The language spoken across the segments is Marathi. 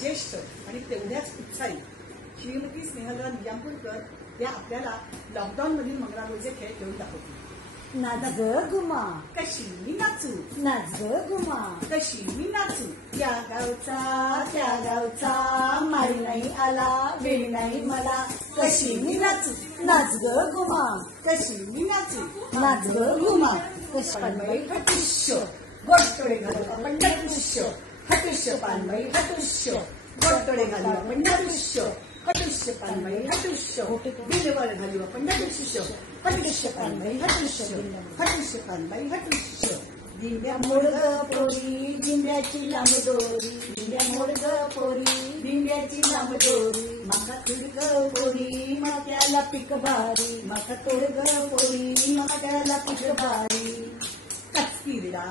ज्येष्ठ आणि तेवढ्याच उत्साही श्रीमती स्नेहलता निजामपूरकर त्या आपल्याला लॉकडाऊन मधील मंगळागौरीचे खेळ खेळून दाखवतील. नाच ग गुमा, कशी मी नाचू, नाच ग गुमा, कशी मी नाचू, त्या गावचा मारी नाही आला, वेळ नाही मला, कशी मी नाचू, नाच ग गुमा, कशी मी नाचू, नाच ग गुमा, कशी पानबाई हटुष्य, गोडतोडे घालू आपण नटुष्य, हटुष्य पानबाई हटुष्य, गोडतोडे घालू आपण नटुष्य, हटुष्य पानबाई हटुष्य, बिलवर घालू आपण नटुष्य, हटुष्य पानबाई हटुष्य, हटुष्य पानबाई हटुष्य. दिंड्या मोड ग पोरी, दिंड्याची लांब दोरी, दिंड्या मोड ग पोरी, दिंड्याची लांब दोरी, माका तुड ग पोरी, माक्याला पीक भारी, माका तोड ग पोरी, माक्याला पीक भारी. कचकिरडा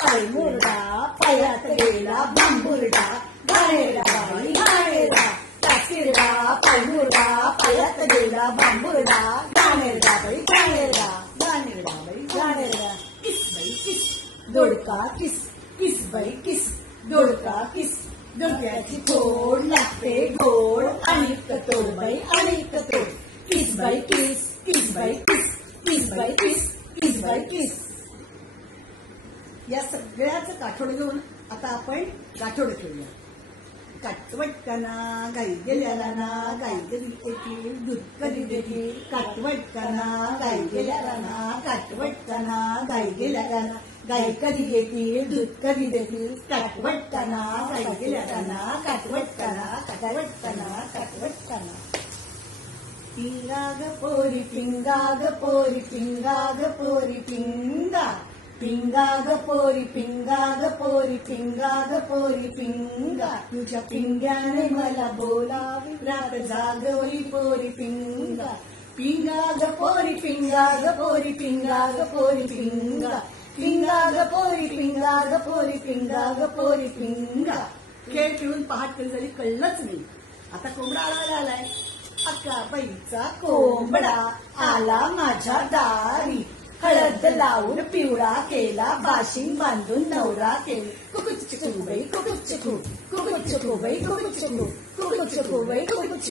पाय मुरडा, पायात गेला बांबुरडा, घाणेरडा बाई घाणेरडा, कचकिरडा पाय मुरडा, पायात गेला बांबुरडा, घाणेरडा बाई घाणेरडा, गाणेरडा बाई घाणेरडा. किस बाई किस, दोडका किस, किस बाई किस, दोडका किस, दोडक्याची फोड लागते गोड, आणि कतोड बाई आणि कतोड, किस बाई किस, किस बाई किस, किस बाई किस, किस बाई किस. या सगळ्याच काठोड घेऊन आता आपण गाठोड खेळूया. काटवटकाना गाई गेल्याला ना, गाई कधी येतील दूध कधी देतील, काटवटकाना गाई गेल्याला ना, काटवटकाना गाई गेल्याला ना, गाई कधी येतील दूध कधी देतील, काटवटकाना गाई गेल्याला ना, काटवटकाना काटवटकाना काटवटकाना. पिंगाग पोरी पिंगाग पोरी, पिंगाग पोरी पिंगा, पिंगाग पोरी पिंगाग पोरी, पिंगाग पोरी पिंगा, तुझ्या पिंग्याने मला बोलावी, रात जागवली पोरी पिंगा, पिंगाग पोरी पिंगाग पोरी, पिंगाग पोरी पिंगा, पिंगाग पोरी पिंगाग पोरी, पिंगाग पोरी पिंगा. खेळ खेळून पहाट कधी झाली कळलंच नाही. आता कोंबडा आळायला आलाय. अक्का बाईचा कोंबडा आला माझ्या दारी, हळद लावून पिवळा केला, बाशिंग बांधून नवरा केला, कुकुच कुबाई कुकुच कु, कुकुच कुबाई कुकुच कु, कुकुच कुबाई कुकुच.